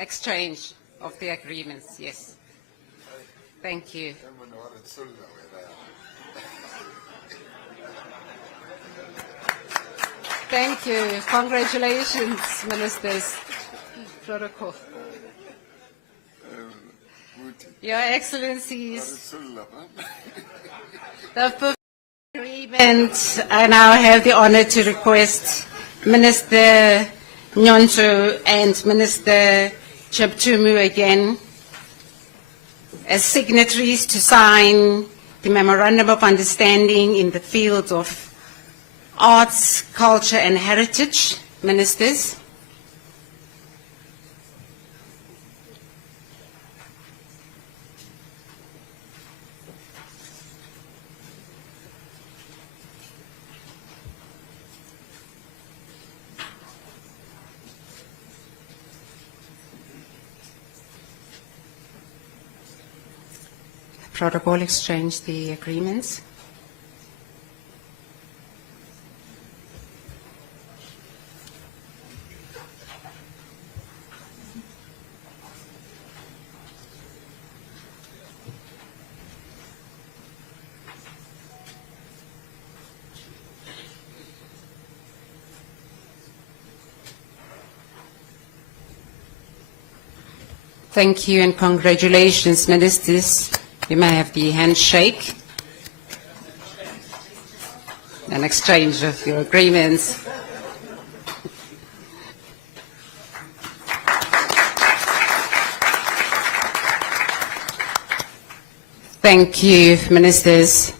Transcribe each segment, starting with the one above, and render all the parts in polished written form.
exchange of the agreements. Yes. Thank you. Thank you. Congratulations, Ministers. Protocol. Your Excellencies, the agreement, I now have the honor to request Minister Nyonso and Minister Cheptumu again as signatories to sign the Memorandum of Understanding in the field of arts, culture and heritage. Ministers. Protocol exchange the agreements. Thank you and congratulations, Ministers. You may have the handshake and exchange of your agreements. Thank you, Ministers.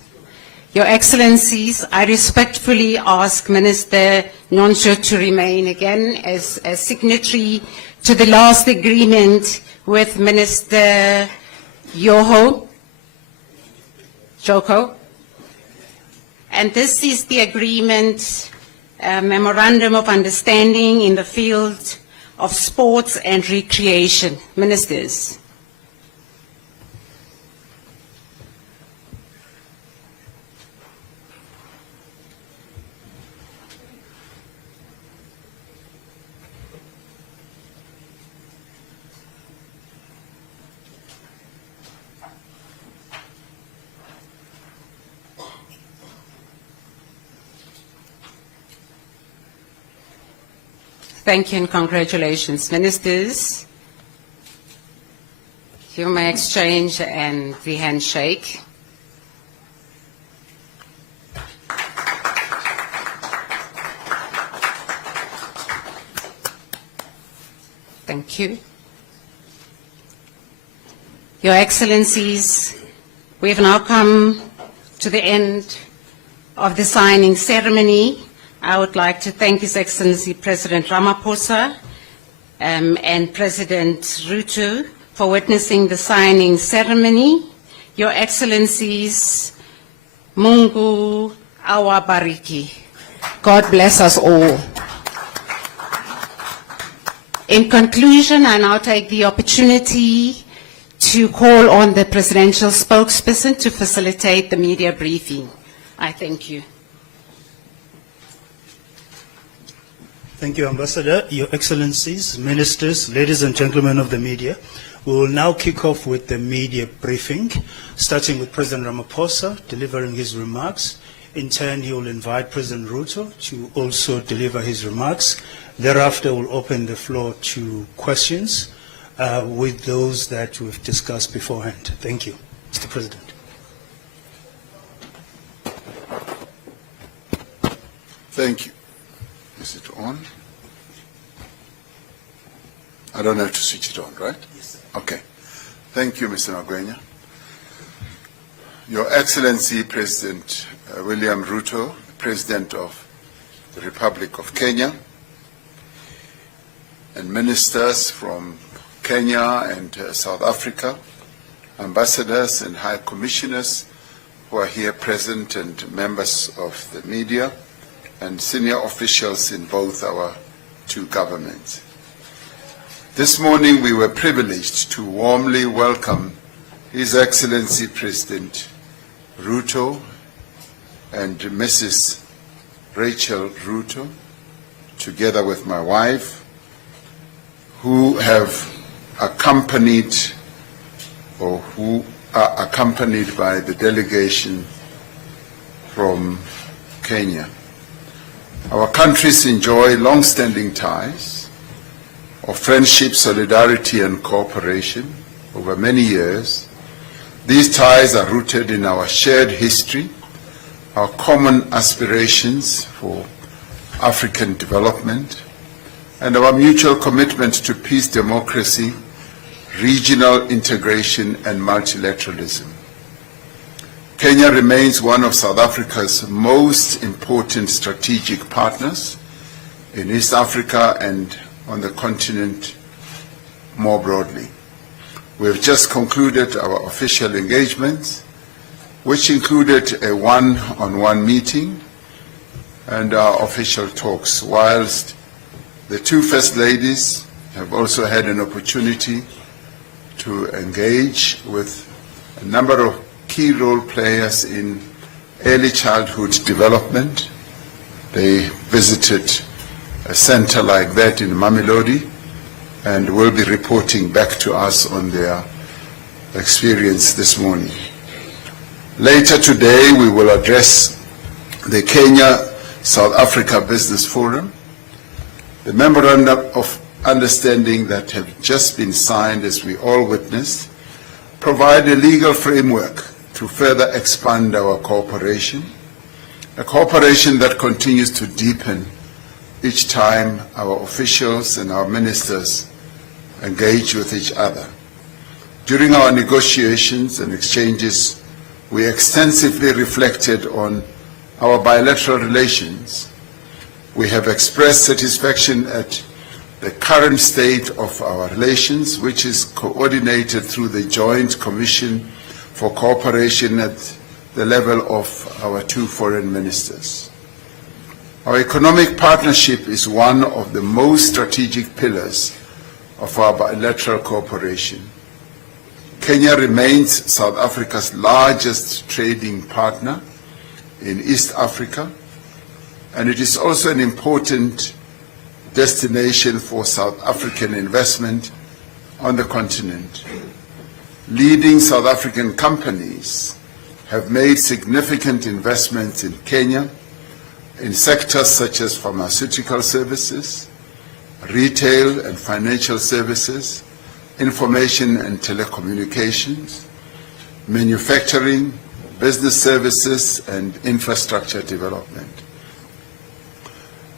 Your Excellencies, I respectfully ask Minister Nyonso to remain again as a signatory to the last agreement with Minister Joko. And this is the agreement, Memorandum of Understanding in the field of sports and recreation. Ministers. Thank you and congratulations, Ministers. You may exchange and the handshake. Thank you. Your Excellencies, we have now come to the end of the signing ceremony. I would like to thank His Excellency President Ramaphosa and President Ruto for witnessing the signing ceremony. Your Excellencies, Mungu awabariki. God bless us all. In conclusion, I now take the opportunity to call on the presidential spokesperson to facilitate the media briefing. I thank you. Thank you, Ambassador. Your Excellencies, Ministers, ladies and gentlemen of the media, we will now kick off with the media briefing, starting with President Ramaphosa delivering his remarks. In turn, he will invite President Ruto to also deliver his remarks. Thereafter, we'll open the floor to questions with those that we've discussed beforehand. Thank you, Mr. President. Thank you. Is it on? I don't have to switch it on, right? Yes. Okay. Thank you, Mr. Magwenya. Your Excellency, President William Ruto, President of the Republic of Kenya, and ministers from Kenya and South Africa, ambassadors and high commissioners who are here present, and members of the media, and senior officials in both our two governments. This morning we were privileged to warmly welcome His Excellency President Ruto and Mrs. Rachel Ruto, together with my wife, who have accompanied by the delegation from Kenya. Our countries enjoy long-standing ties of friendship, solidarity, and cooperation over many years. These ties are rooted in our shared history, our common aspirations for African development, and our mutual commitment to peace, democracy, regional integration, and multilateralism. Kenya remains one of South Africa's most important strategic partners in East Africa and on the continent more broadly. We have just concluded our official engagements, which included a one-on-one meeting and our official talks, whilst the two First Ladies have also had an opportunity to engage with a number of key role players in early childhood development. They visited a center like that in Mamelodi and will be reporting back to us on their experience this morning. Later today, we will address the Kenya-South Africa Business Forum. The memorandum of understanding that have just been signed, as we all witnessed, provide a legal framework to further expand our cooperation, a cooperation that continues to deepen each time our officials and our ministers engage with each other. During our negotiations and exchanges, we extensively reflected on our bilateral relations. We have expressed satisfaction at the current state of our relations, which is coordinated through the Joint Commission for Cooperation at the level of our two foreign ministers. Our economic partnership is one of the most strategic pillars of our bilateral cooperation. Kenya remains South Africa's largest trading partner in East Africa, and it is also an important destination for South African investment on the continent. Leading South African companies have made significant investments in Kenya in sectors such as pharmaceutical services, retail and financial services, information and telecommunications, manufacturing, business services, and infrastructure development.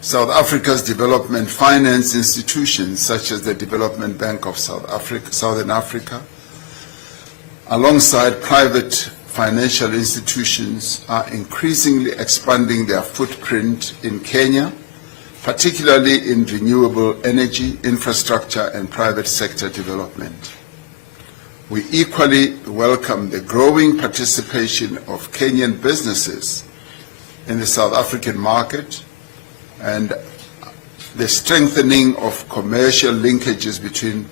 South Africa's development finance institutions, such as the Development Bank of Southern Africa, alongside private financial institutions, are increasingly expanding their footprint in Kenya, particularly in renewable energy, infrastructure, and private sector development. We equally welcome the growing participation of Kenyan businesses in the South African market and the strengthening of commercial linkages between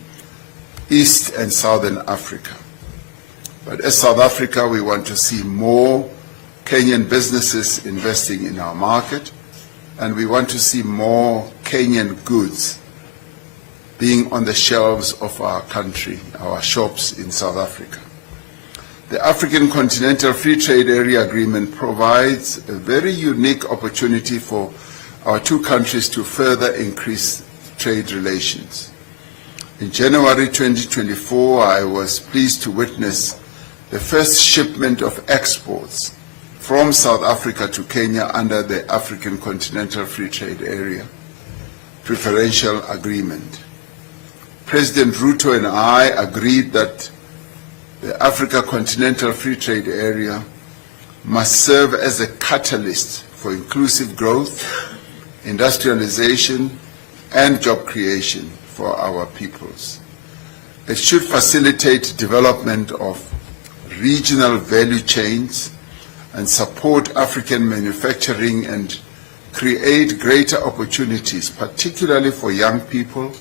East and Southern Africa. But as South Africa, we want to see more Kenyan businesses investing in our market, and we want to see more Kenyan goods being on the shelves of our country, our shops in South Africa. The African Continental Free Trade Area Agreement provides a very unique opportunity for our two countries to further increase trade relations. In January 2024, I was pleased to witness the first shipment of exports from South Africa to Kenya under the African Continental Free Trade Area Preferential Agreement. President Ruto and I agreed that the Africa Continental Free Trade Area must serve as a catalyst for inclusive growth, industrialization, and job creation for our peoples. It should facilitate development of regional value chains and support African manufacturing and create greater opportunities, particularly for young people,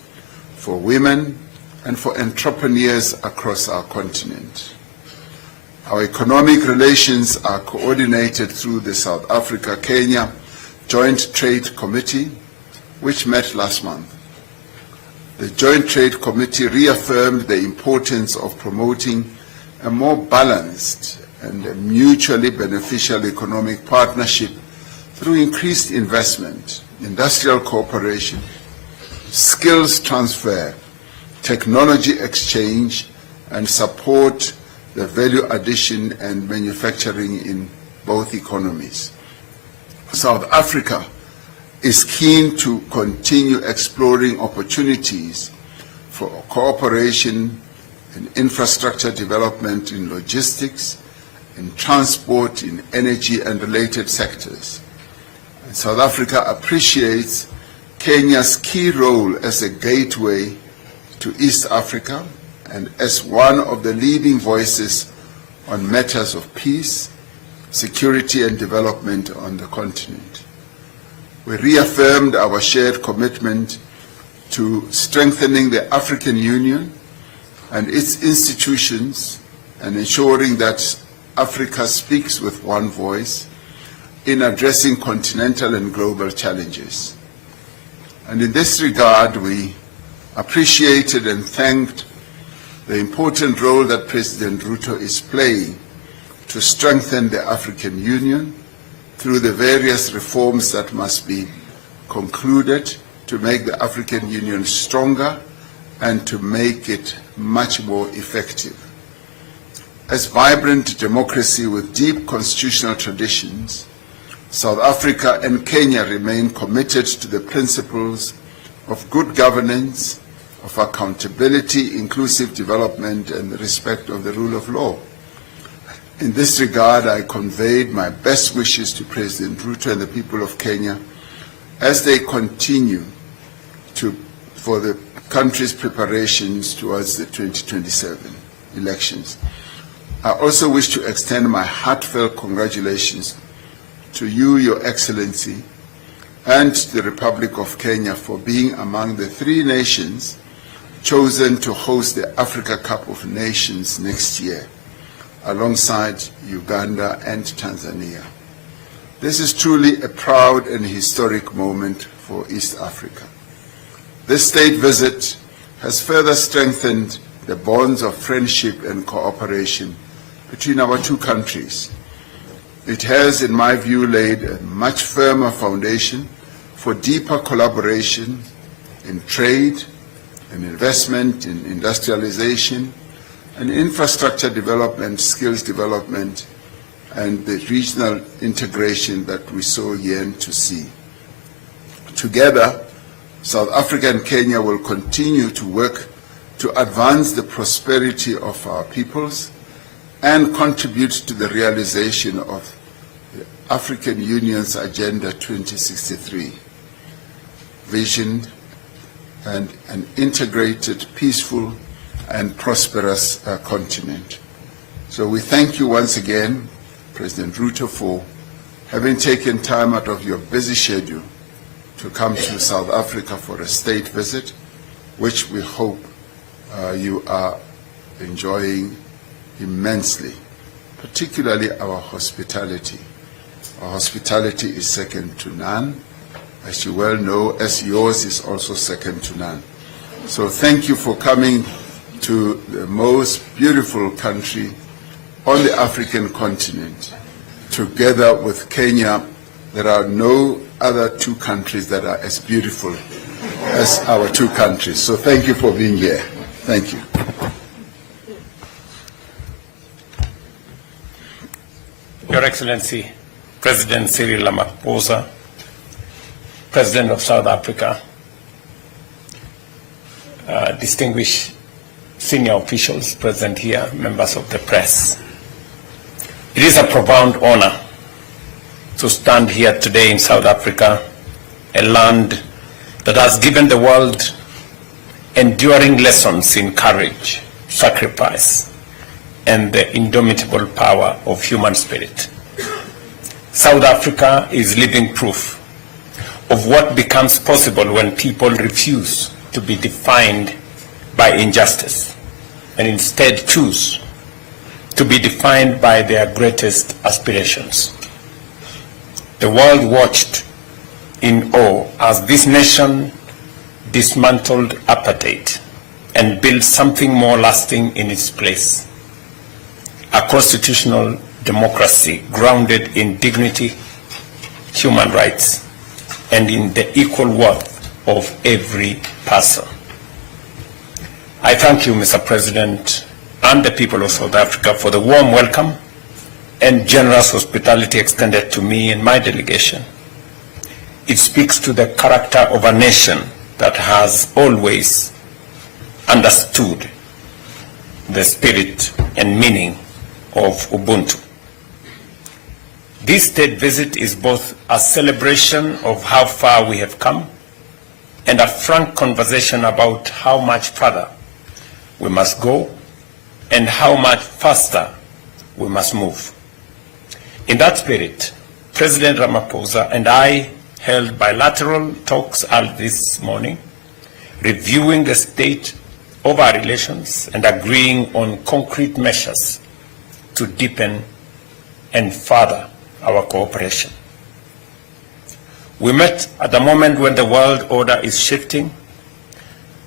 for women, and for entrepreneurs across our continent. Our economic relations are coordinated through the South Africa-Kenya Joint Trade Committee, which met last month. the Joint Trade Committee reaffirmed the importance of promoting a more balanced and a mutually beneficial economic partnership through increased investment, industrial cooperation, skills transfer, technology exchange, and support the value addition and manufacturing in both economies. South Africa is keen to continue exploring opportunities for cooperation in infrastructure development in logistics, in transport, in energy and related sectors. And South Africa appreciates Kenya's key role as a gateway to East Africa and as one of the leading voices on matters of peace, security and development on the continent. We reaffirmed our shared commitment to strengthening the African Union and its institutions and ensuring that Africa speaks with one voice in addressing continental and global challenges. And in this regard, we appreciated and thanked the important role that President Ruto is playing to strengthen the African Union through the various reforms that must be concluded to make the African Union stronger and to make it much more effective. As vibrant democracy with deep constitutional traditions, South Africa and Kenya remain committed to the principles of good governance, of accountability, inclusive development, and the respect of the rule of law. In this regard, I conveyed my best wishes to President Ruto and the people of Kenya as they continue for the country's preparations towards the 2027 elections. I also wish to extend my heartfelt congratulations to you, Your Excellency, and the Republic of Kenya for being among the 3 nations chosen to host the Africa Cup of Nations next year, alongside Uganda and Tanzania. This is truly a proud and historic moment for East Africa. This state visit has further strengthened the bonds of friendship and cooperation between our 2 countries. It has, in my view, laid a much firmer foundation for deeper collaboration in trade, in investment, in industrialization, and infrastructure development, skills development, and the regional integration that we so yearn to see. Together, South Africa and Kenya will continue to work to advance the prosperity of our peoples and contribute to the realization of the African Union's Agenda 2063 vision and an integrated, peaceful, and prosperous continent. So we thank you once again, President Ruto, for having taken time out of your busy schedule to come to South Africa for a state visit, which we hope you are enjoying immensely, particularly our hospitality. Our hospitality is second to none, as you well know, as yours is also second to none. So thank you for coming to the most beautiful country on the African continent. Together with Kenya, there are no other 2 countries that are as beautiful as our 2 countries. So thank you for being here. Thank you. Your Excellency, President Cyril Ramaphosa, President of South Africa, distinguished senior officials present here, members of the press. It is a profound honor to stand here today in South Africa, a land that has given the world enduring lessons in courage, sacrifice, and the indomitable power of human spirit. South Africa is living proof of what becomes possible when people refuse to be defined by injustice and instead choose to be defined by their greatest aspirations. The world watched in awe as this nation dismantled apartheid and built something more lasting in its place. A constitutional democracy grounded in dignity, human rights, and in the equal worth of every person. I thank you, Mr. President, and the people of South Africa for the warm welcome and generous hospitality extended to me and my delegation. It speaks to the character of a nation that has always understood the spirit and meaning of Ubuntu. This state visit is both a celebration of how far we have come and a frank conversation about how much further we must go and how much faster we must move. In that spirit, President Ramaphosa and I held bilateral talks early this morning, reviewing the state of our relations and agreeing on concrete measures to deepen and further our cooperation. We met at a moment when the world order is shifting,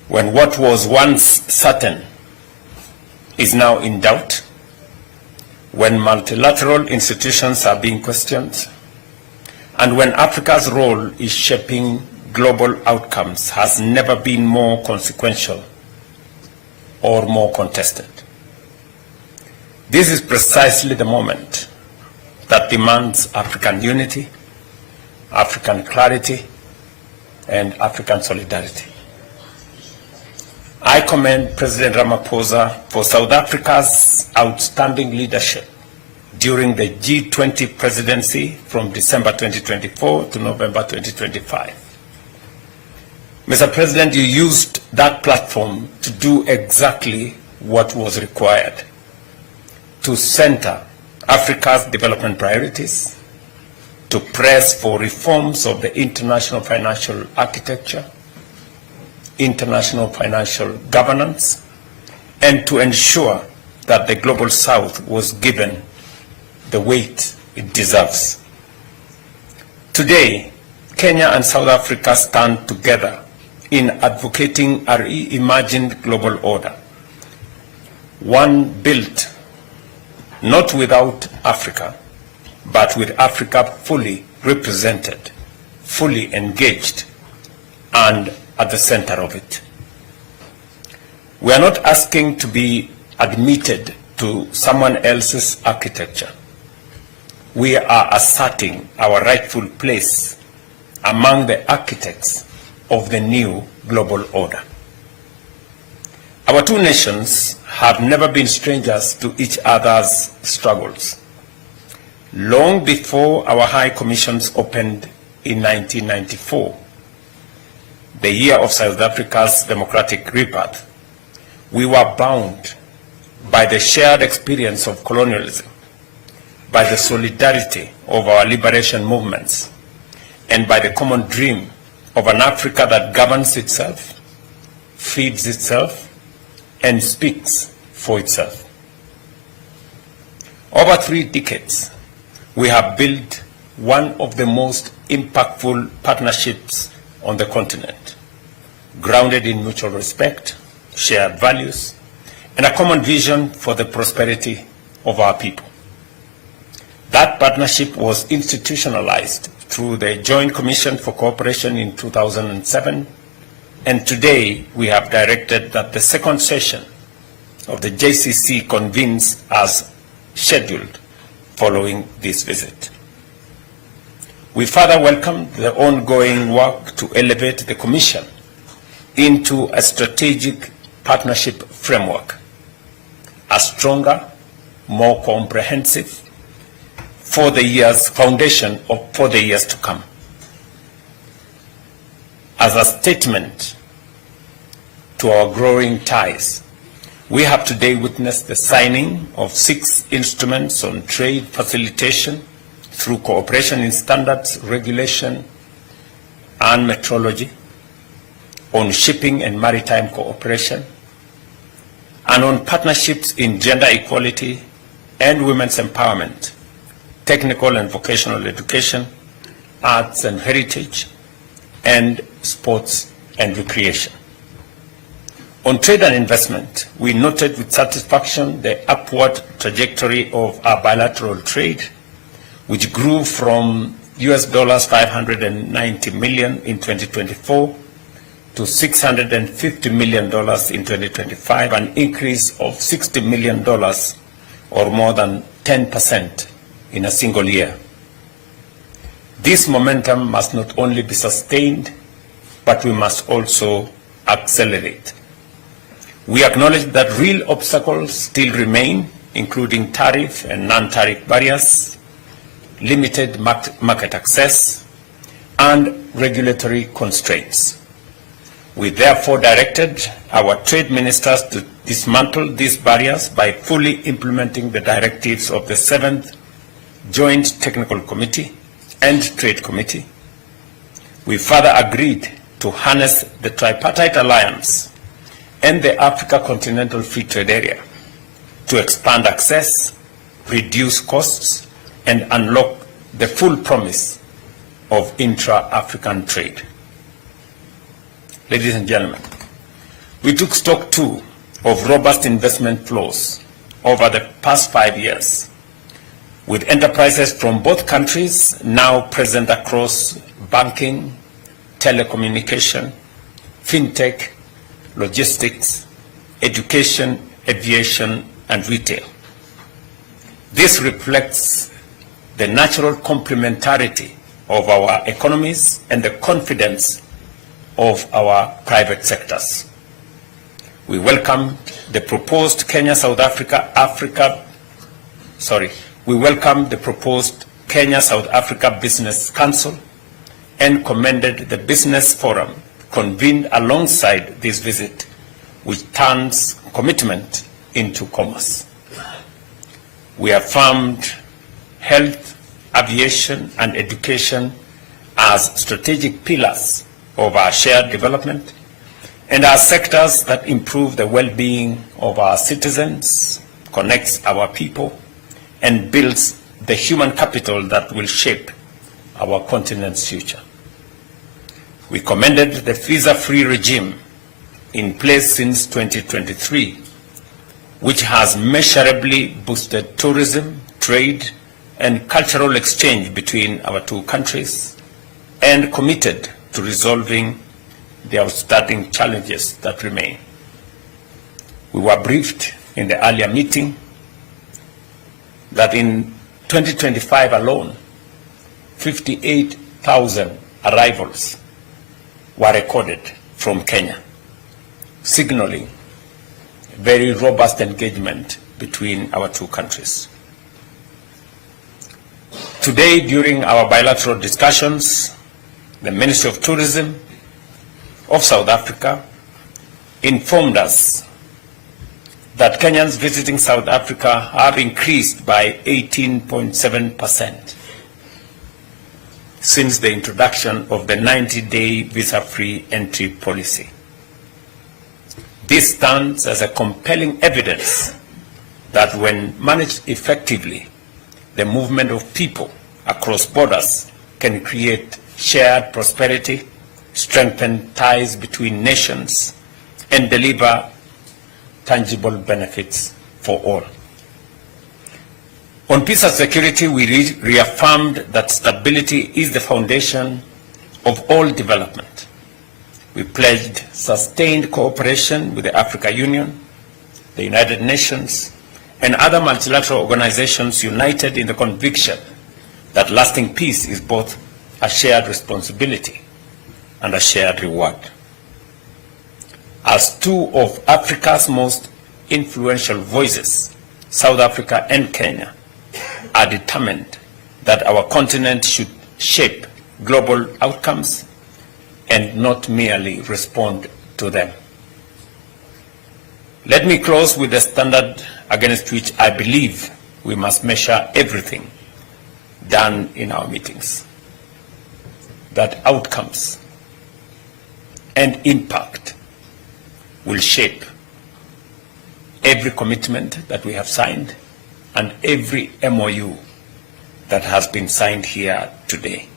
when what was once certain is now in doubt, when multilateral institutions are being questioned, and when Africa's role is shaping global outcomes has never been more consequential or more contested. This is precisely the moment that demands African unity, African clarity, and African solidarity. I commend President Ramaphosa for South Africa's outstanding leadership during the G20 presidency from December 2024 to November 2025. Mr. President, you used that platform to do exactly what was required: to center Africa's development priorities, to press for reforms of the international financial architecture, international financial governance, and to ensure that the Global South was given the weight it deserves. Today, Kenya and South Africa stand together in advocating a reimagined global order, one built not without Africa, but with Africa fully represented, fully engaged, and at the center of it. We are not asking to be admitted to someone else's architecture. We are asserting our rightful place among the architects of the new global order. Our two nations have never been strangers to each other's struggles. Long before our High Commissions opened in 1994, the year of South Africa's democratic rebirth, we were bound by the shared experience of colonialism, by the solidarity of our liberation movements, and by the common dream of an Africa that governs itself, feeds itself, and speaks for itself. Over 3 decades, we have built one of the most impactful partnerships on the continent, grounded in mutual respect, shared values, and a common vision for the prosperity of our people. That partnership was institutionalized through the Joint Commission for Cooperation in 2007, and today we have directed that the second session of the JCC convenes as scheduled following this visit. We further welcome the ongoing work to elevate the Commission into a strategic partnership framework, a stronger, more comprehensive foundation for the years to come. As a statement to our growing ties, we have today witnessed the signing of 6 instruments on trade facilitation through cooperation in standards, regulation, and metrology, on shipping and maritime cooperation, and on partnerships in gender equality and women's empowerment, technical and vocational education, arts and heritage, and sports and recreation. On trade and investment, we noted with satisfaction the upward trajectory of our bilateral trade, which grew from US dollars 590 million in 2024 to $650 million in 2025, an increase of $60 million or more than 10% in a single year. This momentum must not only be sustained, but we must also accelerate. We acknowledge that real obstacles still remain, including tariff and non-tariff barriers, limited market access, and regulatory constraints. We therefore directed our trade ministers to dismantle these barriers by fully implementing the directives of the 7th Joint Technical Committee and Trade Committee. We further agreed to harness the tripartite alliance and the Africa Continental Free Trade Area to expand access, reduce costs, and unlock the full promise of intra-African trade. Ladies and gentlemen, we took stock too of robust investment flows over the past 5 years, with enterprises from both countries now present across banking, telecommunication, fintech, logistics, education, aviation, and retail. This reflects the natural complementarity of our economies and the confidence of our private sectors. We welcome the proposed Kenya-South Africa Business Council and commended the business forum convened alongside this visit, which turns commitment into commerce. We affirmed health, aviation, and education as strategic pillars of our shared development and are sectors that improve the well-being of our citizens, connects our people, and builds the human capital that will shape our continent's future. We commended the visa-free regime in place since 2023, which has measurably boosted tourism, trade, and cultural exchange between our two countries, and committed to resolving the outstanding challenges that remain. We were briefed in the earlier meeting that in 2025 alone, 58,000 arrivals were recorded from Kenya, signaling very robust engagement between our two countries. Today, during our bilateral discussions, the Ministry of Tourism of South Africa informed us that Kenyans visiting South Africa have increased by 18.7% since the introduction of the 90-day visa-free entry policy. This stands as a compelling evidence that when managed effectively, the movement of people across borders can create shared prosperity, strengthen ties between nations, and deliver tangible benefits for all. On peace and security, we reaffirmed that stability is the foundation of all development. We pledged sustained cooperation with the African Union, the United Nations, and other multilateral organizations united in the conviction that lasting peace is both a shared responsibility and a shared reward. As two of Africa's most influential voices, South Africa and Kenya are determined that our continent should shape global outcomes and not merely respond to them. Let me close with the standard against which I believe we must measure everything done in our meetings. That outcomes and impact will shape every commitment that we have signed and every MOU that has been signed here today.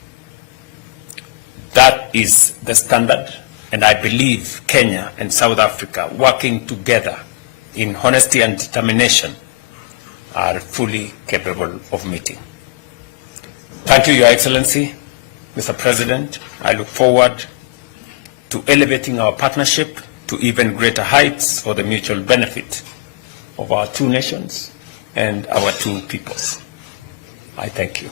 That is the standard And I believe Kenya and South Africa, working together in honesty and determination, are fully capable of meeting. Thank you, Your Excellency, Mr. President. I look forward to elevating our partnership to even greater heights for the mutual benefit of our two nations and our two peoples. I thank you.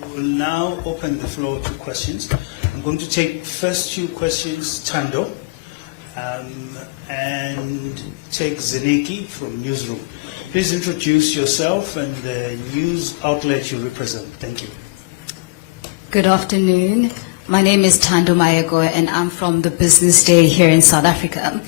We will now open the floor to questions. I'm going to take first two questions, Tando, and take Zeniki from Newsroom. Please introduce yourself and the news outlet you represent. Thank you. Good afternoon. My name is Tando Mayago and I'm from the Business Day here in South Africa.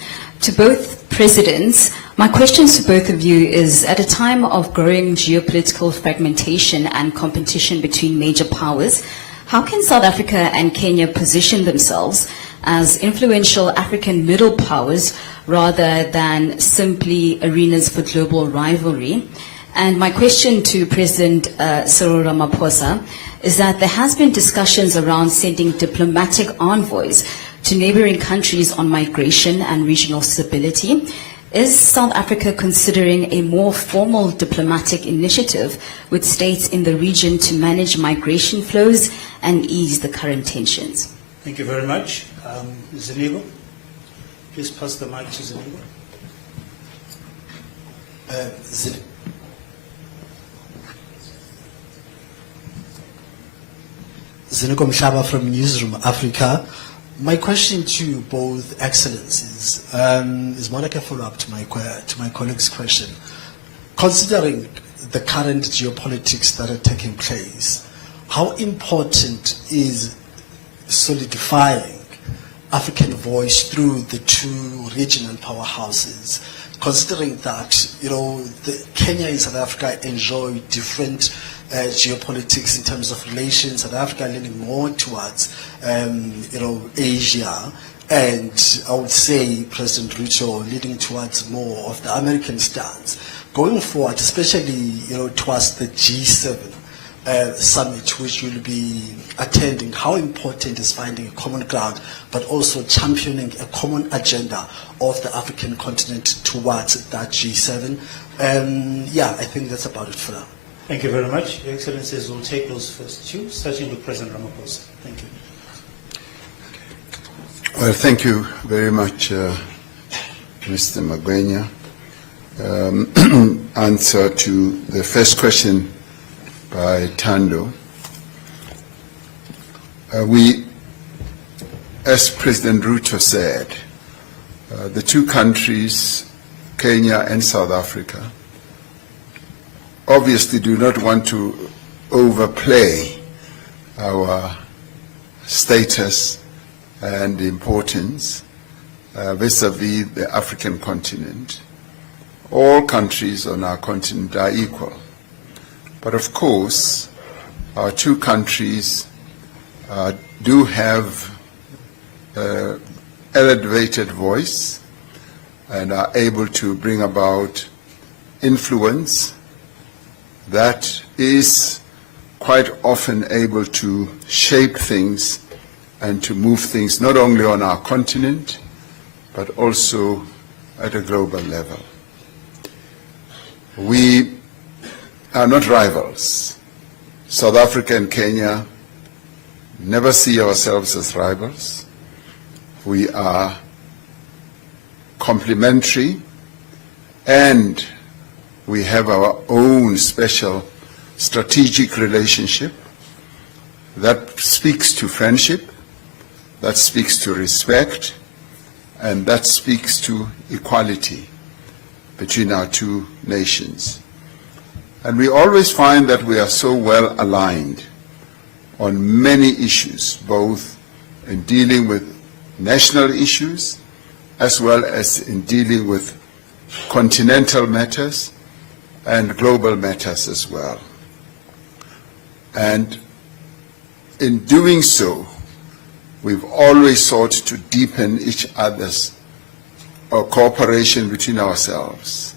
To both presidents, my question to both of you is, at a time of growing geopolitical fragmentation and competition between major powers, how can South Africa and Kenya position themselves as influential African middle powers rather than simply arenas for global rivalry? And my question to President Cyril Ramaphosa is that there has been discussions around sending diplomatic envoys to neighboring countries on migration and regional stability. Is South Africa considering a more formal diplomatic initiative with states in the region to manage migration flows and ease the current tensions? Thank you very much. Zenigo, please pass the mic to Zenigo. Zenigo Mhlaba from Newsroom Africa. My question to both excellencies is more like a follow-up to my colleague's question. Considering the current geopolitics that are taking place, how important is solidifying African voice through the two regional powerhouses? Considering that, Kenya and South Africa enjoy different geopolitics in terms of relations. South Africa leaning more towards, Asia, and I would say President Ruto leading towards more of the American stance. Going forward, especially, towards the G7 summit, which will be attending, how important is finding a common ground, but also championing a common agenda of the African continent towards that G7? I think that's about it for now. Thank you very much. Your Excellencies will take those first two, starting with President Ramaphosa. Thank you. Well, thank you very much, Mr. Magwenya. Answer to the first question by Tando. As President Ruto said, the two countries, Kenya and South Africa, obviously do not want to overplay our status and importance vis-à-vis the African continent. All countries on our continent are equal. But of course, our two countries do have elevated voice and are able to bring about influence that is quite often able to shape things and to move things not only on our continent, but also at a global level. We are not rivals. South Africa and Kenya never see ourselves as rivals. We are complementary, and we have our own special strategic relationship that speaks to friendship, that speaks to respect, and that speaks to equality between our two nations. And we always find that we are so well aligned on many issues, both in dealing with national issues as well as in dealing with continental matters and global matters as well. And in doing so, we've always sought to deepen each other's cooperation between ourselves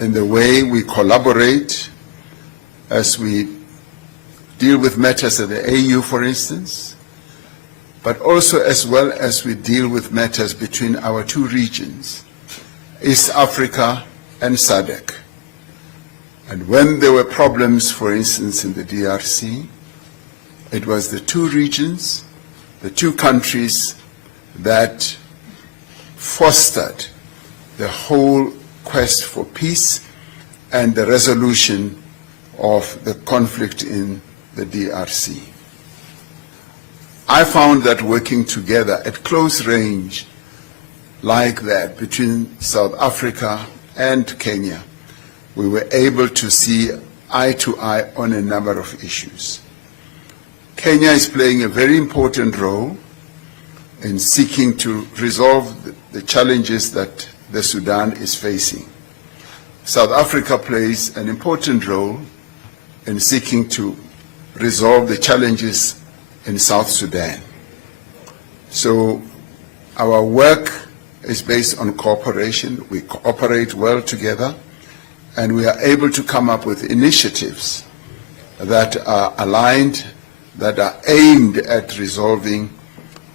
in the way we collaborate as we deal with matters at the AU, for instance, but also as well as we deal with matters between our two regions, East Africa and SADC. And when there were problems, for instance, in the DRC, it was the two regions, the two countries that fostered the whole quest for peace and the resolution of the conflict in the DRC. I found that working together at close range like that between South Africa and Kenya, we were able to see eye to eye on a number of issues. Kenya is playing a very important role in seeking to resolve the challenges that the Sudan is facing. South Africa plays an important role in seeking to resolve the challenges in South Sudan. So our work is based on cooperation. We cooperate well together, and we are able to come up with initiatives that are aligned, that are aimed at resolving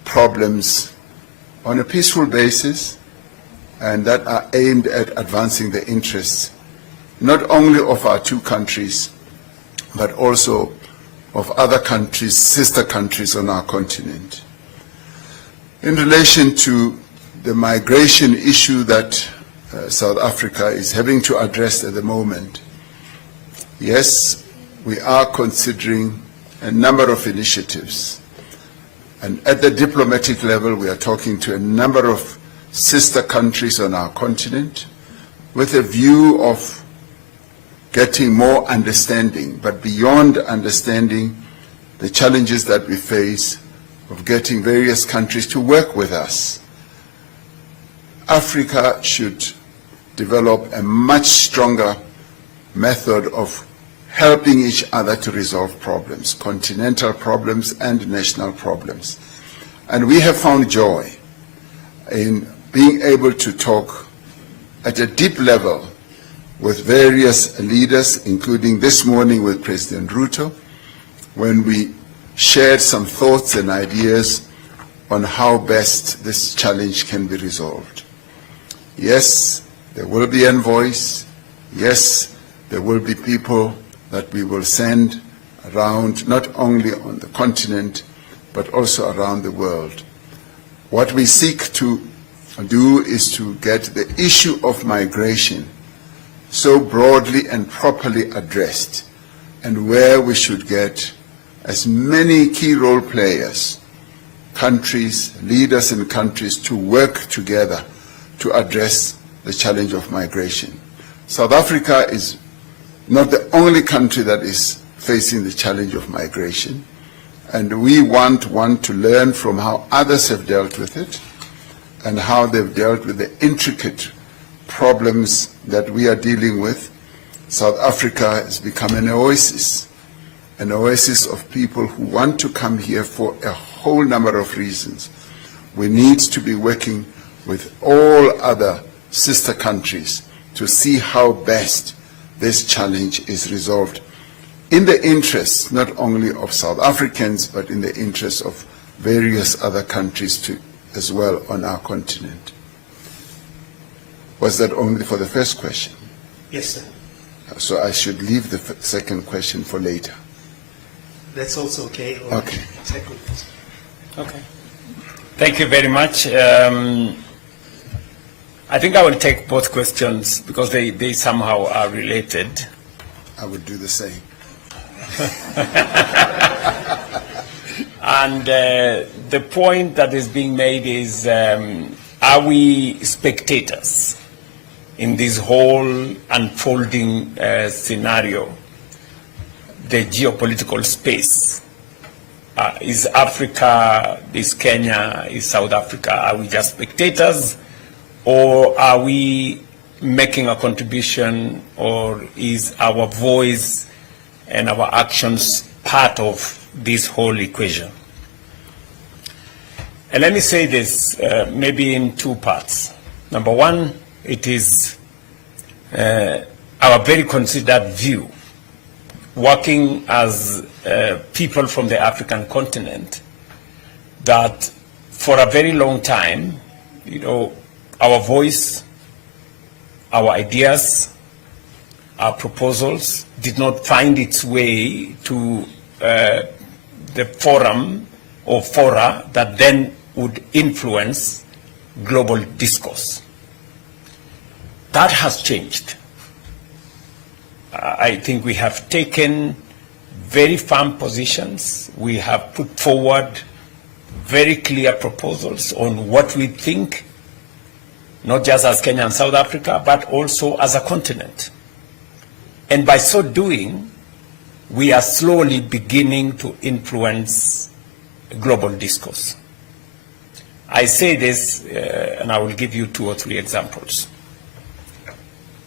problems on a peaceful basis, and that are aimed at advancing the interests not only of our two countries, but also of other countries, sister countries on our continent. In relation to the migration issue that South Africa is having to address at the moment, yes, we are considering a number of initiatives. And at the diplomatic level, we are talking to a number of sister countries on our continent with a view of getting more understanding, but beyond understanding the challenges that we face, of getting various countries to work with us. Africa should develop a much stronger method of helping each other to resolve problems, continental problems and national problems. And we have found joy in being able to talk at a deep level with various leaders, including this morning with President Ruto, when we shared some thoughts and ideas on how best this challenge can be resolved. Yes, there will be envoys. Yes, there will be people that we will send around, not only on the continent, but also around the world. What we seek to do is to get the issue of migration so broadly and properly addressed, and where we should get as many key role players, countries, leaders in countries, to work together to address the challenge of migration. South Africa is not the only country that is facing the challenge of migration, and we want to learn from how others have dealt with it and how they've dealt with the intricate problems that we are dealing with. South Africa has become an oasis of people who want to come here for a whole number of reasons. We need to be working with all other sister countries to see how best this challenge is resolved in the interests not only of South Africans, but in the interests of various other countries too, as well on our continent. Was that only for the first question? Yes, sir. So I should leave the second question for later. That's also okay. Or Okay. Second. Okay. Thank you very much. I think I will take both questions because they somehow are related. I would do the same. And the point that is being made is, are we spectators in this whole unfolding scenario, the geopolitical space? Is Africa, is Kenya, is South Africa, are we just spectators, or are we making a contribution, or is our voice and our actions part of this whole equation? And let me say this maybe in two parts. Number one, it is our very considered view working as people from the African continent, that for a very long time, our voice, our ideas, our proposals did not find its way to the forum or fora that then would influence global discourse. That has changed. I think we have taken very firm positions. We have put forward very clear proposals on what we think, not just as Kenya and South Africa, but also as a continent. And by so doing, we are slowly beginning to influence global discourse. I say this, and I will give you 2 or 3 examples.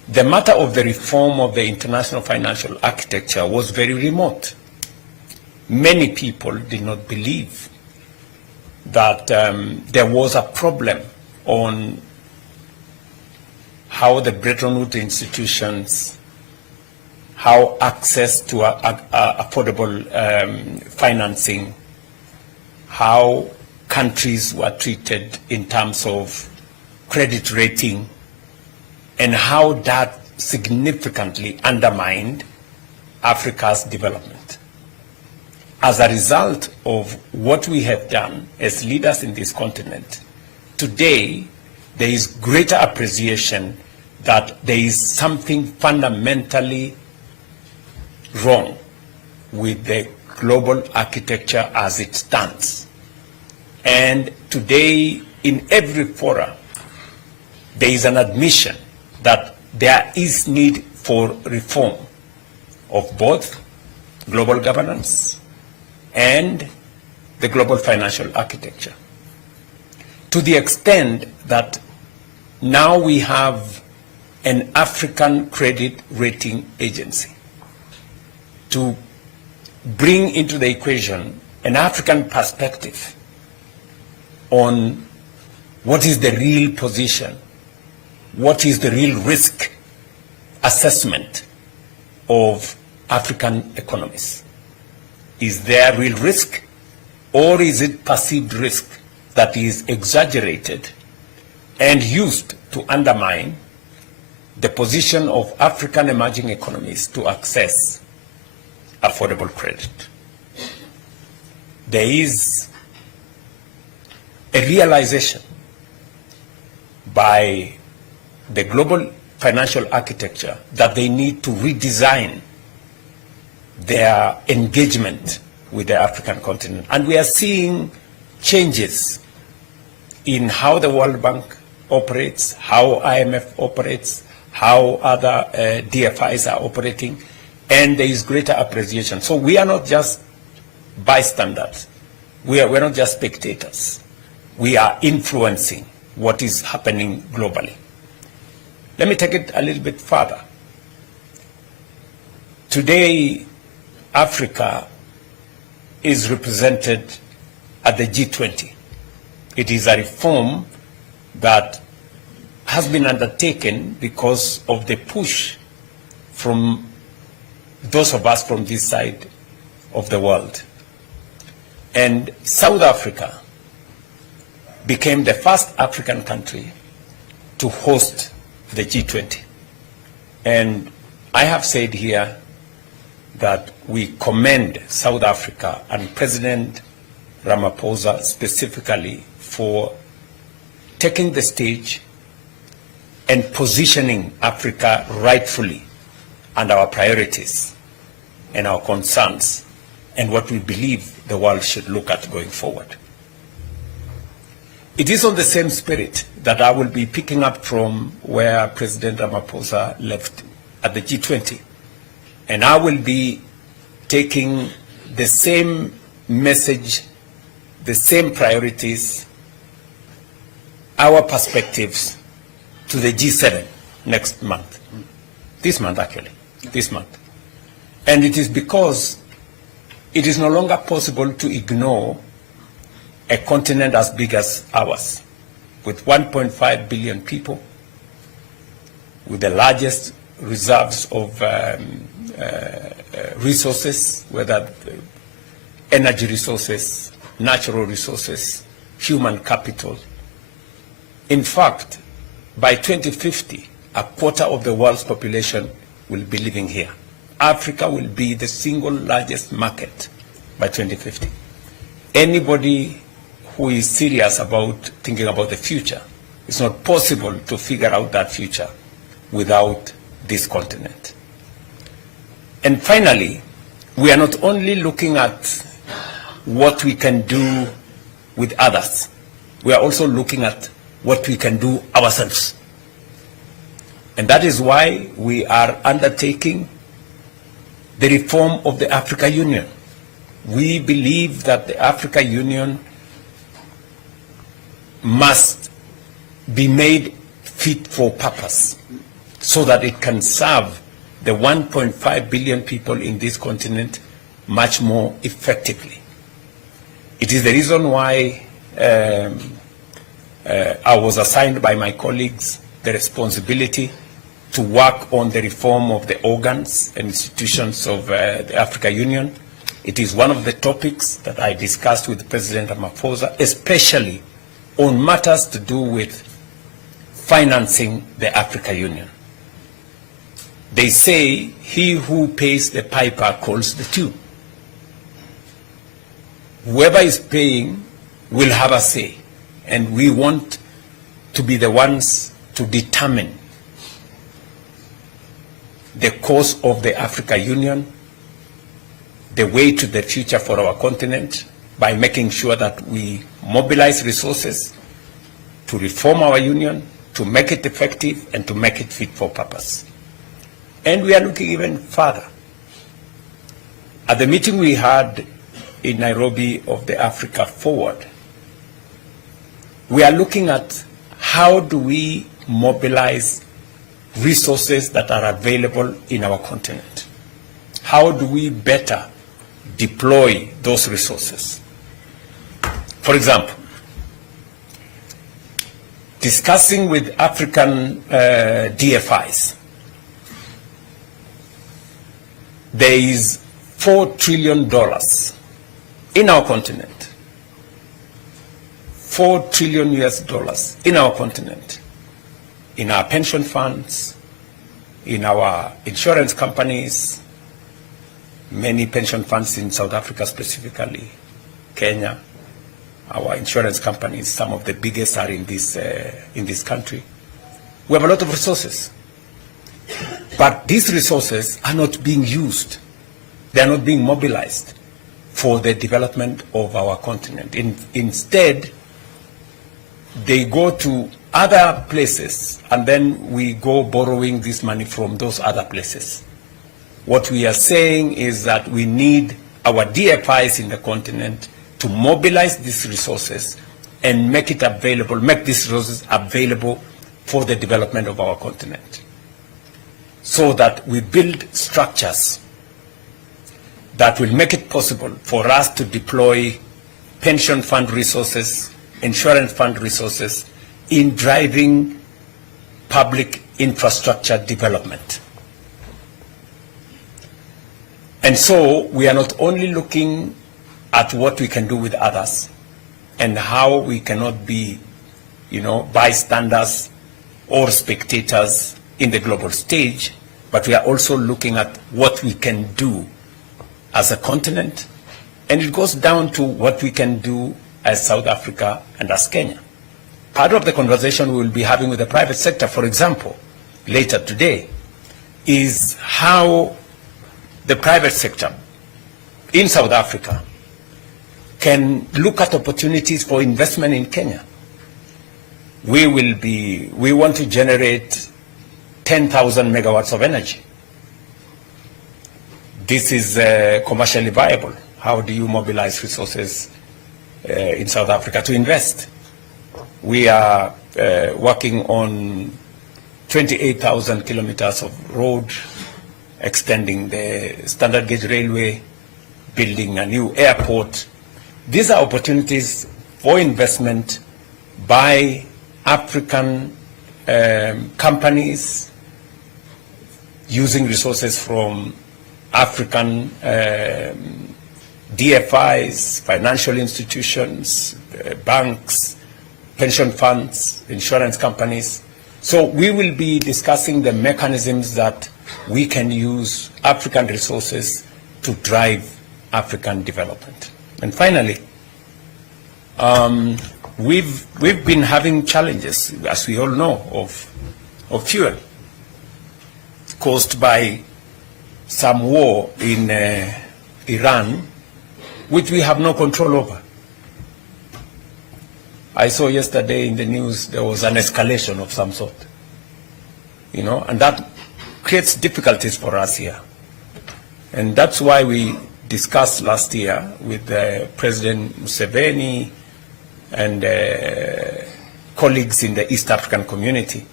The matter of the reform of the international financial architecture was very remote. Many people did not believe that there was a problem on how the Bretton Woods institutions, how access to affordable financing, how countries were treated in terms of credit rating, and how that significantly undermined Africa's development. As a result of what we have done as leaders in this continent, today there is greater appreciation that there is something fundamentally wrong with the global architecture as it stands. And today, in every forum, there is an admission that there is need for reform of both global governance and the global financial architecture. To the extent that now we have an African credit rating agency to bring into the equation an African perspective on what is the real position, what is the real risk assessment of African economies. Is there real risk, or is it perceived risk that is exaggerated and used to undermine the position of African emerging economies to access affordable credit? There is a realization by the global financial architecture that they need to redesign their engagement with the African continent. And we are seeing changes in how the World Bank operates, how IMF operates, how other DFIs are operating, and there is greater appreciation. So we are not just bystanders. We're not just spectators. We are influencing what is happening globally. Let me take it a little bit further. Today, Africa is represented at the G20. It is a reform that has been undertaken because of the push from those of us from this side of the world. And South Africa became the first African country to host the G20. And I have said here that we commend South Africa and President Ramaphosa specifically for taking the stage and positioning Africa rightfully and our priorities and our concerns and what we believe the world should look at going forward. It is on the same spirit that I will be picking up from where President Ramaphosa left at the G20. And I will be taking the same message, the same priorities, our perspectives to the G7 next month. This month, actually. This month. And it is because it is no longer possible to ignore a continent as big as ours, with 1.5 billion people, with the largest reserves of resources, whether energy resources, natural resources, human capital. In fact, by 2050, a quarter of the world's population will be living here. Africa will be the single largest market by 2050. Anybody who is serious about thinking about the future, it's not possible to figure out that future without this continent. And finally, we are not only looking at what we can do with others, we are also looking at what we can do ourselves. And that is why we are undertaking the reform of the African Union. We believe that the African Union must be made fit for purpose so that it can serve the 1.5 billion people in this continent much more effectively. It is the reason why I was assigned by my colleagues the responsibility to work on the reform of the organs and institutions of the African Union. It is one of the topics that I discussed with President Ramaphosa, especially on matters to do with financing the African Union. They say, he who pays the piper calls the tune. Whoever is paying will have a say, and we want to be the ones to determine the course of the African Union, the way to the future for our continent, by making sure that we mobilize resources to reform our union, to make it effective, and to make it fit for purpose. And we are looking even further. At the meeting we had in Nairobi of the Africa Forward, we are looking at how do we mobilize resources that are available in our continent. How do we better deploy those resources? For example, discussing with African DFIs, there is $4 trillion in our continent. $4 trillion US in our continent, in our pension funds, in our insurance companies, many pension funds in South Africa specifically, Kenya, our insurance companies, some of the biggest are in this country. We have a lot of resources. But these resources are not being used. They are not being mobilized for the development of our continent. Instead, they go to other places, and then we go borrowing this money from those other places. What we are saying is that we need our DFIs in the continent to mobilize these resources and make it available, make these resources available for the development of our continent, so that we build structures that will make it possible for us to deploy pension fund resources, insurance fund resources in driving public infrastructure development. And so we are not only looking at what we can do with others and how we cannot be, bystanders or spectators in the global stage, but we are also looking at what we can do as a continent, and it goes down to what we can do as South Africa and as Kenya. Part of the conversation we will be having with the private sector, for example, later today, is how the private sector in South Africa can look at opportunities for investment in Kenya. We want to generate 10,000 megawatts of energy. This is commercially viable. How do you mobilize resources in South Africa to invest? We are working on 28,000 kilometers of road, extending the standard gauge railway, building a new airport. These are opportunities for investment by African companies using resources from African DFIs, financial institutions, banks, pension funds, insurance companies. So we will be discussing the mechanisms that we can use African resources to drive African development. And finally, we've been having challenges, as we all know, of fuel caused by some war in Iran, which we have no control over. I saw yesterday in the news there was an escalation of some sort, and that creates difficulties for us here. And that's why we discussed last year with President Museveni and colleagues in the East African community.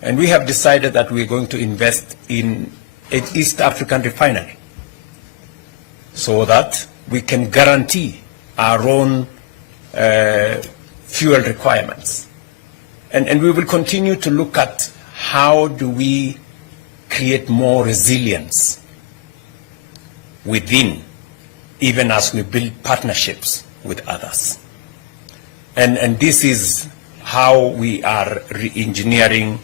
And we have decided that we're going to invest in an East African refinery so that we can guarantee our own fuel requirements. And we will continue to look at how do we create more resilience within, even as we build partnerships with others. And this is how we are re-engineering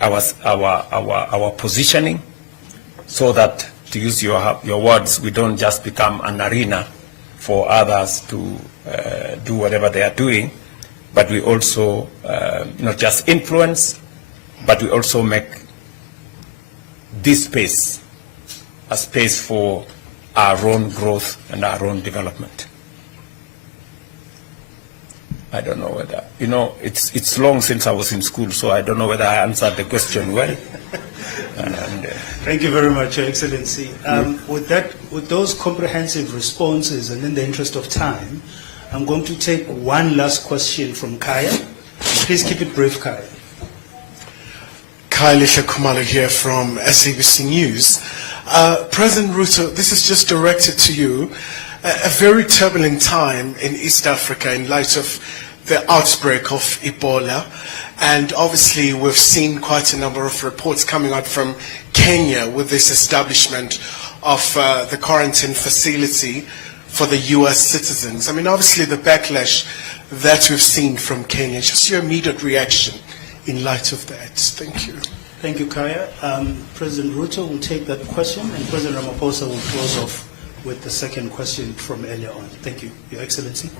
our positioning, so that, to use your words, we don't just become an arena for others to do whatever they are doing, but we also not just influence, but we also make this space a space for our own growth and our own development. I don't know whether, it's long since I was in school, so I don't know whether I answered the question well. Thank you very much, Your Excellency. With those comprehensive responses, and in the interest of time, I'm going to take one last question from Kaya. Please keep it brief, Kaya. Kaya Kumalo here from SABC News. President Ruto, this is just directed to you. A very turbulent time in East Africa in light of the outbreak of Ebola. And obviously, we've seen quite a number of reports coming out from Kenya with this establishment of the quarantine facility for the U.S. citizens. I mean, obviously, the backlash that we've seen from Kenya, just your immediate reaction in light of that. Thank you. Thank you, Kaya. President Ruto will take that question, and President Ramaphosa will close off with the second question from earlier on. Thank you, Your Excellency.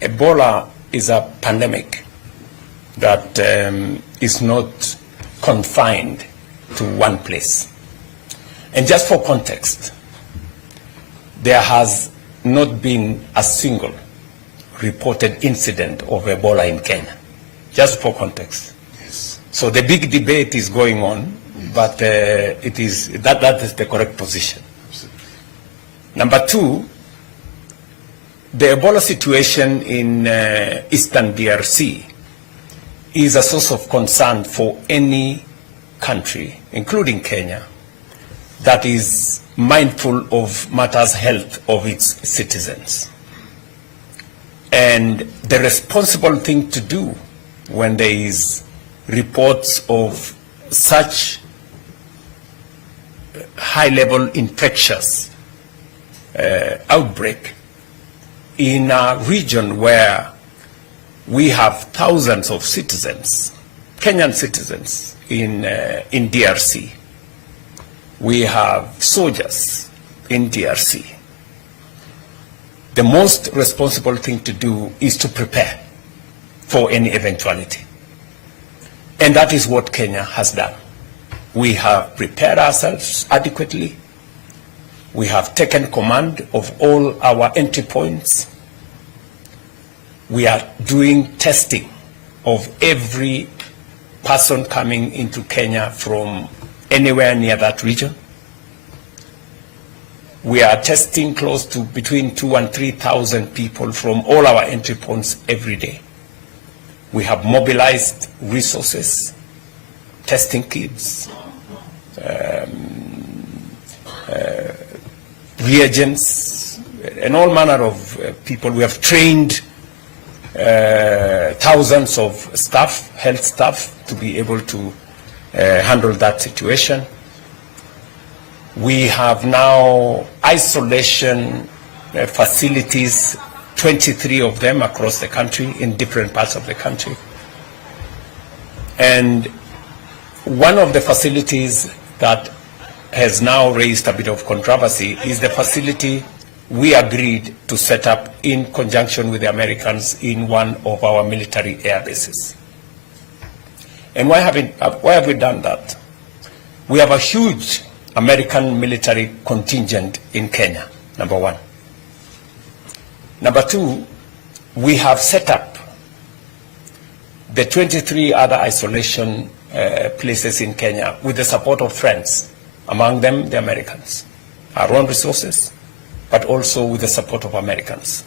Ebola is a pandemic that is not confined to one place. And just for context, there has not been a single reported incident of Ebola in Kenya. Just for context. Yes. So the big debate is going on, but that is the correct position. Number two, the Ebola situation in Eastern DRC is a source of concern for any country, including Kenya, that is mindful of matters health of its citizens. And the responsible thing to do when there is reports of such high-level infectious outbreak in a region where we have thousands of citizens, Kenyan citizens in DRC. We have soldiers in DRC. The most responsible thing to do is to prepare for any eventuality. And that is what Kenya has done. We have prepared ourselves adequately. We have taken command of all our entry points. We are doing testing of every person coming into Kenya from anywhere near that region. We are testing close to between 2,000 and 3,000 people from all our entry points every day. We have mobilized resources, testing kits, reagents, and all manner of people. We have trained thousands of staff, health staff, to be able to handled that situation. We have now isolation facilities, 23 of them across the country, in different parts of the country. And one of the facilities that has now raised a bit of controversy is the facility we agreed to set up in conjunction with the Americans in one of our military air bases. And why have we done that? We have a huge American military contingent in Kenya, number one. Number two, we have set up the 23 other isolation places in Kenya with the support of friends, among them the Americans, our own resources, but also with the support of Americans.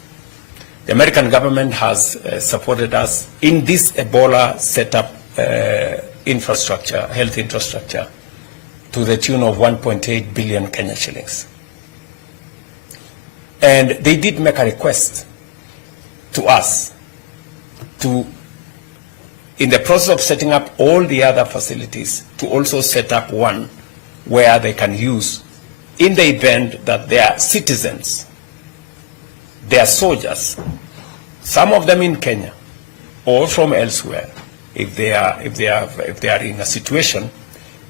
The American government has supported us in this Ebola setup infrastructure, health infrastructure, to the tune of 1.8 billion Kenya shillings. And they did make a request to us to, in the process of setting up all the other facilities, to also set up one where they can use in the event that their citizens, their soldiers, some of them in Kenya or from elsewhere, if they are in a situation,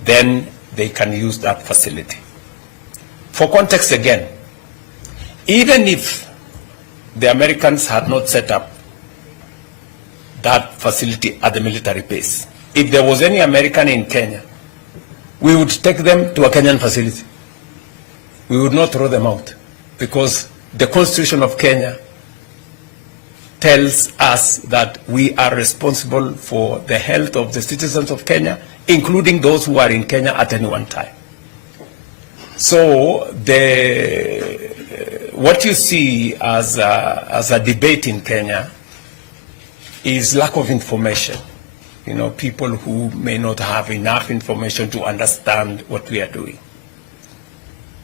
then they can use that facility. For context again, even if the Americans had not set up that facility at the military base, if there was any American in Kenya, we would take them to a Kenyan facility. We would not throw them out, because the Constitution of Kenya tells us that we are responsible for the health of the citizens of Kenya, including those who are in Kenya at any one time. So what you see as a debate in Kenya is lack of information. You know, people who may not have enough information to understand what we are doing.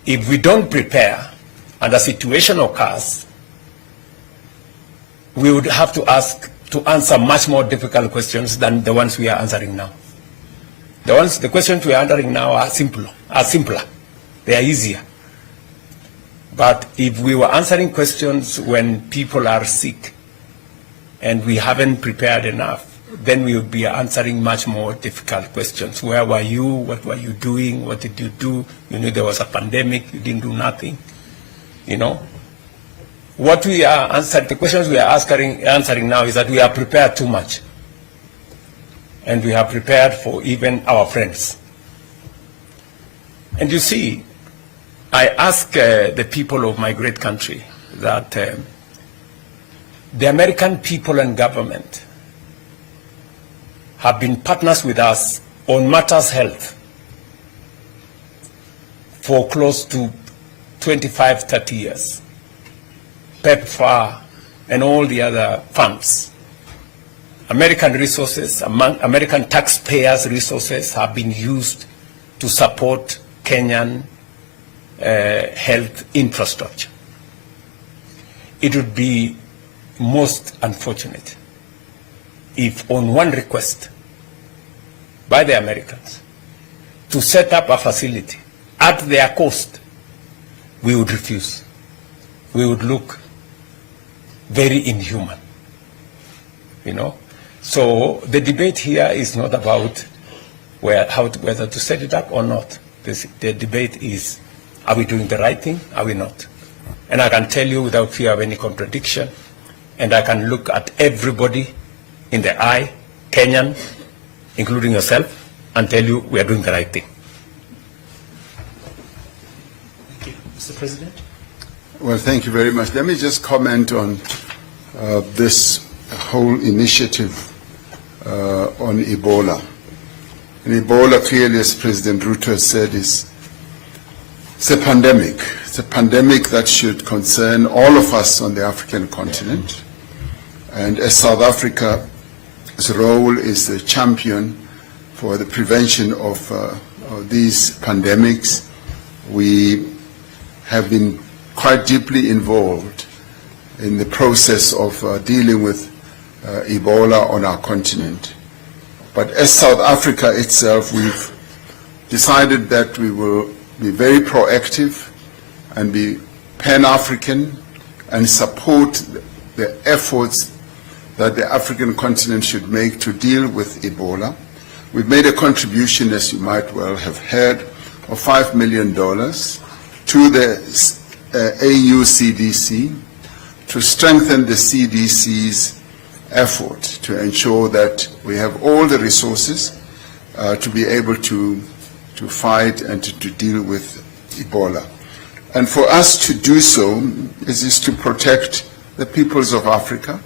If we don't prepare and a situation occurs, we would have to answer much more difficult questions than the ones we are answering now. The questions we are answering now are simpler. They are easier. But if we were answering questions when people are sick and we haven't prepared enough, then we would be answering much more difficult questions. Where were you? What were you doing? What did you do? You knew there was a pandemic. You didn't do nothing. You know? What we are answering, the questions we are answering now is that we are prepared too much. And we are prepared for even our friends. And you see, I ask the people of my great country that the American people and government have been partners with us on matters health for close to 25, 30 years. PEPFAR and all the other funds. American resources, American taxpayers' resources have been used to support Kenyan health infrastructure. It would be most unfortunate if on one request by the Americans to set up a facility at their cost, we would refuse. We would look very inhuman, you know. So the debate here is not about whether to set it up or not. The debate is, are we doing the right thing? Are we not? And I can tell you without fear of any contradiction, and I can look at everybody in the eye, Kenyan, including yourself, and tell you we are doing the right thing. Thank you. Mr. President? Well, thank you very much. Let me just comment on this whole initiative on Ebola. And Ebola, clearly, as President Ruto has said, it's a pandemic. It's a pandemic that should concern all of us on the African continent. And as South Africa's role is the champion for the prevention of these pandemics, we have been quite deeply involved in the process of dealing with Ebola on our continent. But as South Africa itself, we've decided that we will be very proactive and be Pan-African and support the efforts that the African continent should make to deal with Ebola. We've made a contribution, as you might well have heard, of $5 million to the AU CDC to strengthen the CDC's effort to ensure that we have all the resources to be able to fight and to deal with Ebola. And for us to do so is to protect the peoples of Africa,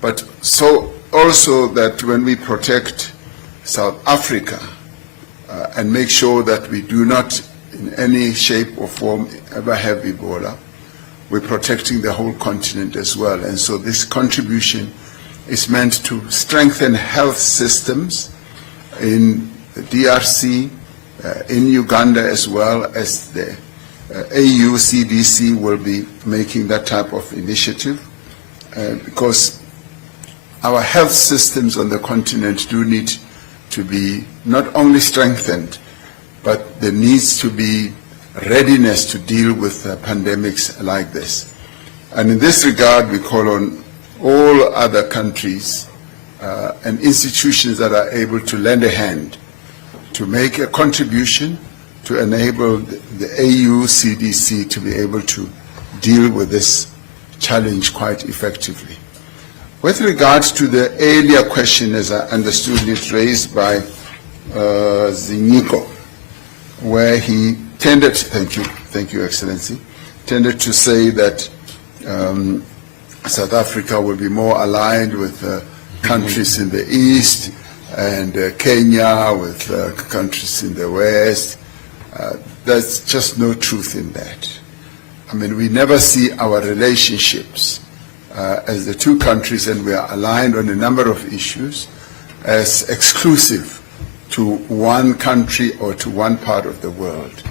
but so also that when we protect South Africa and make sure that we do not in any shape or form ever have Ebola, we're protecting the whole continent as well. And so this contribution is meant to strengthen health systems in the DRC, in Uganda, as well as the AU CDC will be making that type of initiative because our health systems on the continent do need to be not only strengthened, but there needs to be readiness to deal with pandemics like this. And in this regard, we call on all other countries and institutions that are able to lend a hand to make a contribution to enable the AU CDC to be able to deal with this challenge quite effectively. With regards to the earlier question, as I understood it, raised by Zinyiko, where he tended, thank you, Excellency, tended to say that South Africa will be more aligned with countries in the East and Kenya with countries in the West. There's just no truth in that. I mean, we never see our relationships as the two countries, and we are aligned on a number of issues, as exclusive to one country or to one part of the world.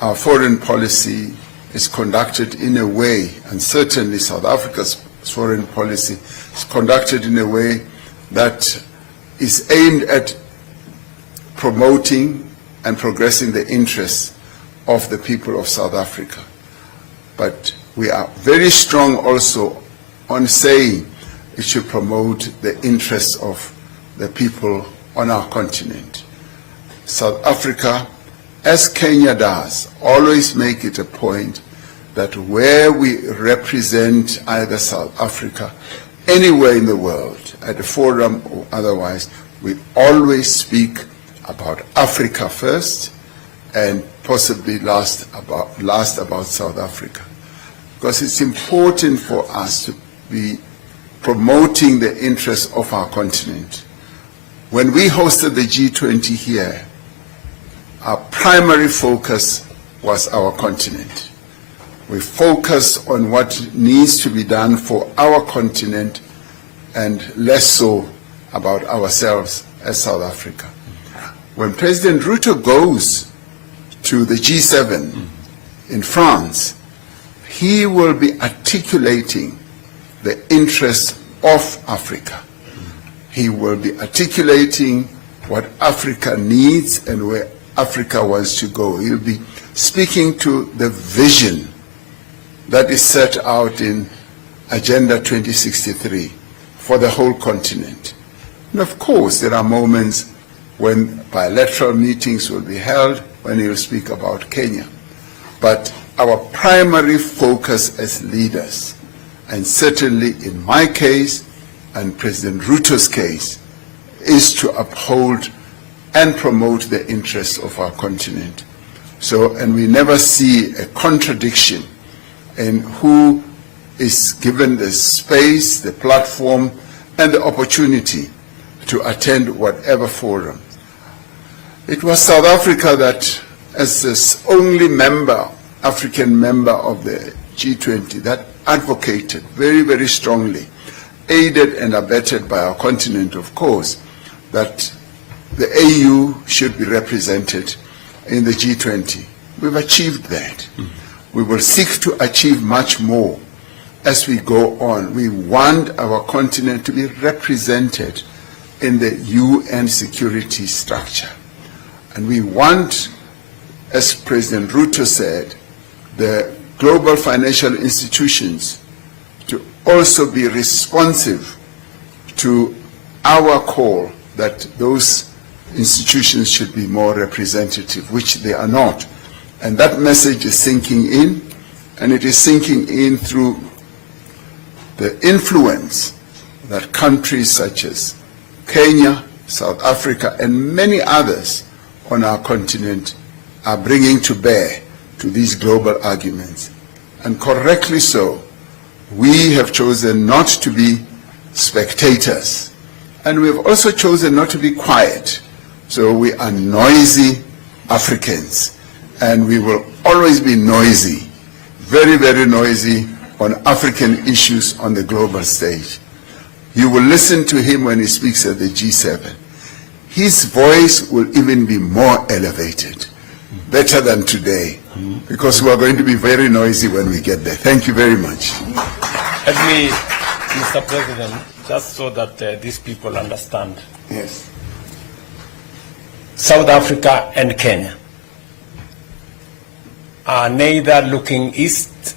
Our foreign policy is conducted in a way, and certainly South Africa's foreign policy is conducted in a way that is aimed at promoting and progressing the interests of the people of South Africa. But we are very strong also on saying it should promote the interests of the people on our continent. South Africa, as Kenya does, always make it a point that where we represent either South Africa, anywhere in the world, at a forum or otherwise, we always speak about Africa first and possibly last about South Africa. Because it's important for us to be promoting the interests of our continent. When we hosted the G20 here, our primary focus was our continent. We focused on what needs to be done for our continent and less so about ourselves as South Africa. When President Ruto goes to the G7 in France, he will be articulating the interests of Africa. He will be articulating what Africa needs and where Africa wants to go. He'll be speaking to the vision that is set out in Agenda 2063 for the whole continent. And of course, there are moments when bilateral meetings will be held, when he will speak about Kenya. But our primary focus as leaders, and certainly in my case and President Ruto's case, is to uphold and promote the interests of our continent. So, and we never see a contradiction in who is given the space, the platform, and the opportunity to attend whatever forum. It was South Africa that, as this only member, African member of the G20, that advocated very, very strongly, aided and abetted by our continent, of course, that the AU should be represented in the G20. We've achieved that. We will seek to achieve much more as we go on. We want our continent to be represented in the UN security structure. And we want, as President Ruto said, the global financial institutions to also be responsive to our call that those institutions should be more representative, which they are not. And that message is sinking in, and it is sinking in through the influence that countries such as Kenya, South Africa, and many others on our continent are bringing to bear to these global arguments. And correctly so, we have chosen not to be spectators. And we have also chosen not to be quiet. So we are noisy Africans. And we will always be noisy, very, very noisy on African issues on the global stage. You will listen to him when he speaks at the G7. His voice will even be more elevated, better than today, because we are going to be very noisy when we get there. Thank you very much. Let me, Mr. President, just so that these people understand. Yes. South Africa and Kenya are neither looking east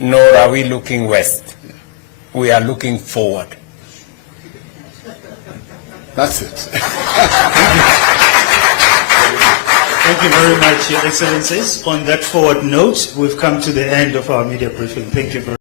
nor are we looking west. We are looking forward. That's it. Thank you very much, Your Excellencies. On that forward note, we've come to the end of our media briefing. Thank you very much.